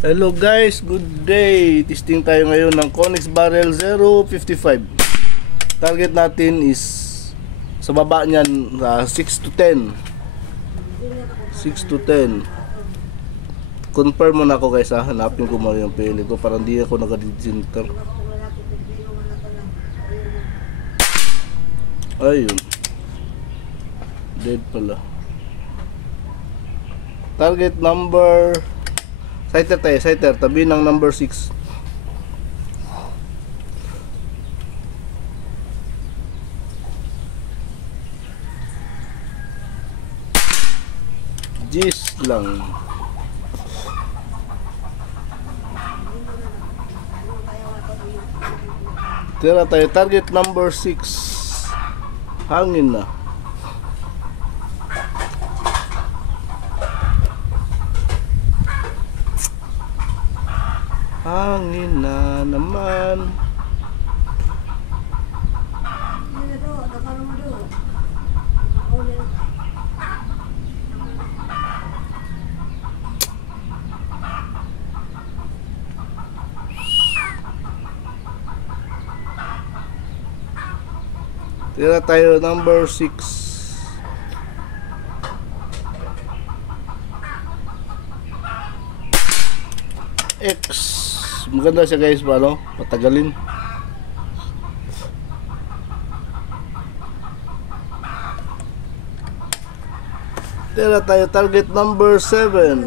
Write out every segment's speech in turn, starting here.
Hello guys, good day. Testing tayo ngayon ng Connex Barrel 055. Target natin is sa baba niyan, 6 to 10. 6 to 10. Confirm muna ako guys, hanapin ko muna yung pili ko para hindi ako nag-dead center. Ayun, dead pala. Target number, sighter tayo, sighter, tabi ng number 6. Gis lang. Tira tayo, target number 6. Hangin na. Hangin na naman. Tira tayo number 6. X. Maganda siya guys, paano? Patagalin. Tira tayo target number 7.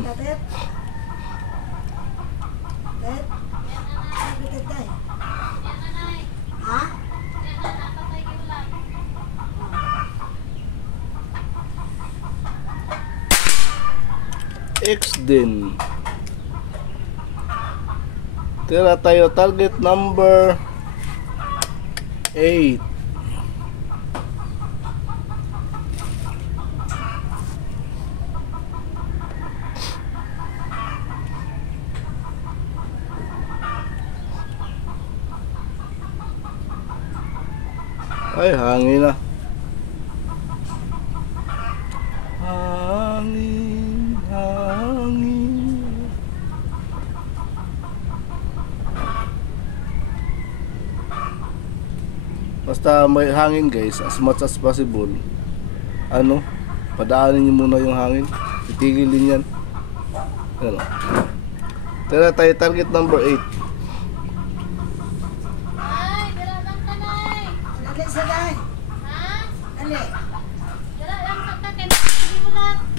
X din. Tira tayo target number 8. Ay, hangin na. Hangin, hangin. Basta may hangin guys, as much as possible, padaanin nyo muna yung hangin. Titigilin yan. Tira tayo target number 8.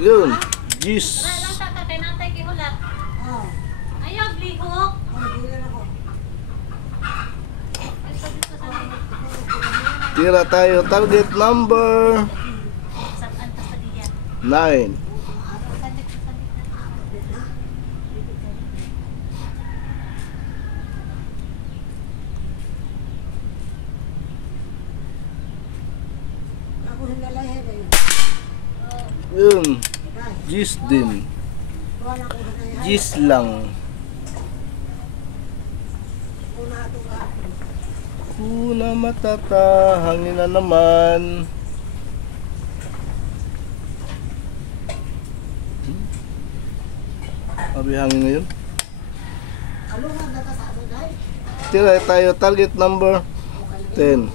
Yun, gis. Tira tayo target number 9. Yun, gis din. Gis lang. Kuna matata, hangin na naman. Abi hangin na yun. Tira tayo target number 10.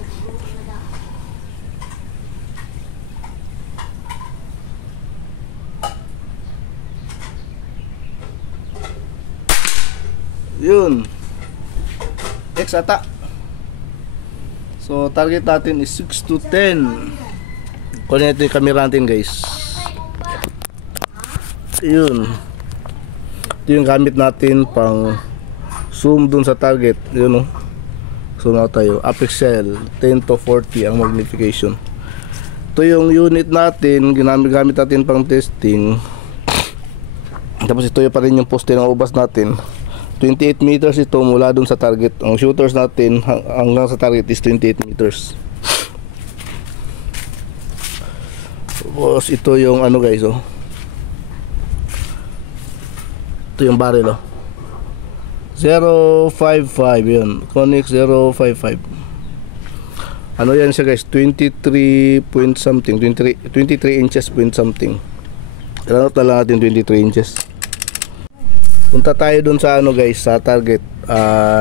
Yun, X ata. So target natin is 6 to 10. Kunin natin yung camera natin guys. Yun, ito yung gamit natin pang zoom dun sa target. Yun, zoom na tayo. Apexel 10 to 40 ang magnification. Ito yung unit natin, gamit natin pang testing. Tapos ito yung pa rin yung poste ng ubas natin. 28 meters ito mula dun sa target. Ang shooters natin hanggang sa target is 28 meters. Tapos ito yung guys, ito yung barrel 055 yun. Connex 055. Yan siya guys, 23 point something, 23 inches point something. Ilanot na lang natin 23 inches. Punta tayo dun sa ano guys, sa target.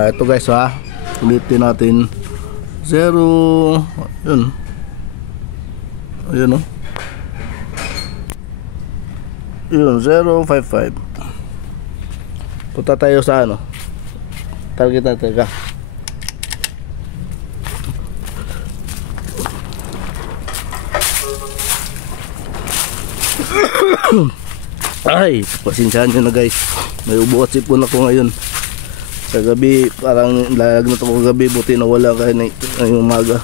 Ito guys ha, ulitin natin 0, yun, ayun o, yun 055. Punta tayo sa ano, target natin ka. Ay, pasensyahan nyo na guys, may ubo at sipon ako ngayon. Sa gabi, parang lalagnat ako gabi, buti na wala kahit ngayong umaga.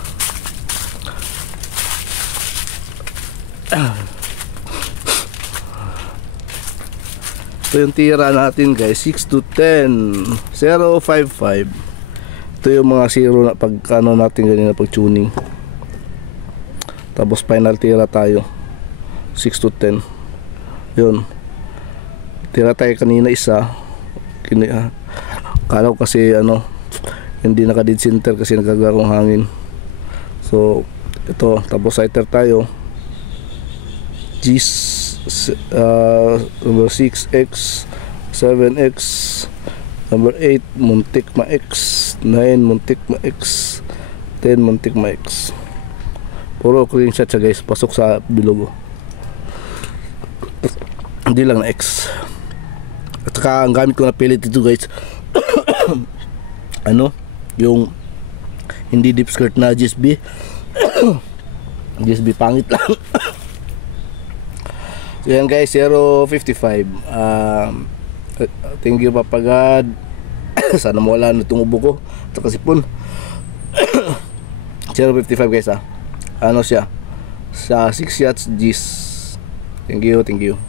Ito yung tira natin guys, 6 to 10, 055. Ito yung mga zero na pagkano natin ganyan pag tuning. Tapos final tira tayo 6 to 10. Yun, tira tayo kanina isa. Kala ko kasi ano, hindi naka dead center kasi nagagawang hangin. So ito, tapos citer tayo G number 6x 7x number 8 muntik ma x 9 muntik ma x 10 muntik ma x. Puro clean shot siya guys, pasok sa bilog. Hindi lang na X. At saka ang gamit ko na pellet ito guys ano, yung hindi deep skirt na GSB. GSB pangit lang. So yan guys, 055. Thank you Papa God. Sana mawala na itong ubo ko at saka sipon. 055 guys ha. Ano siya, sa 6 shots G's. Thank you, thank you.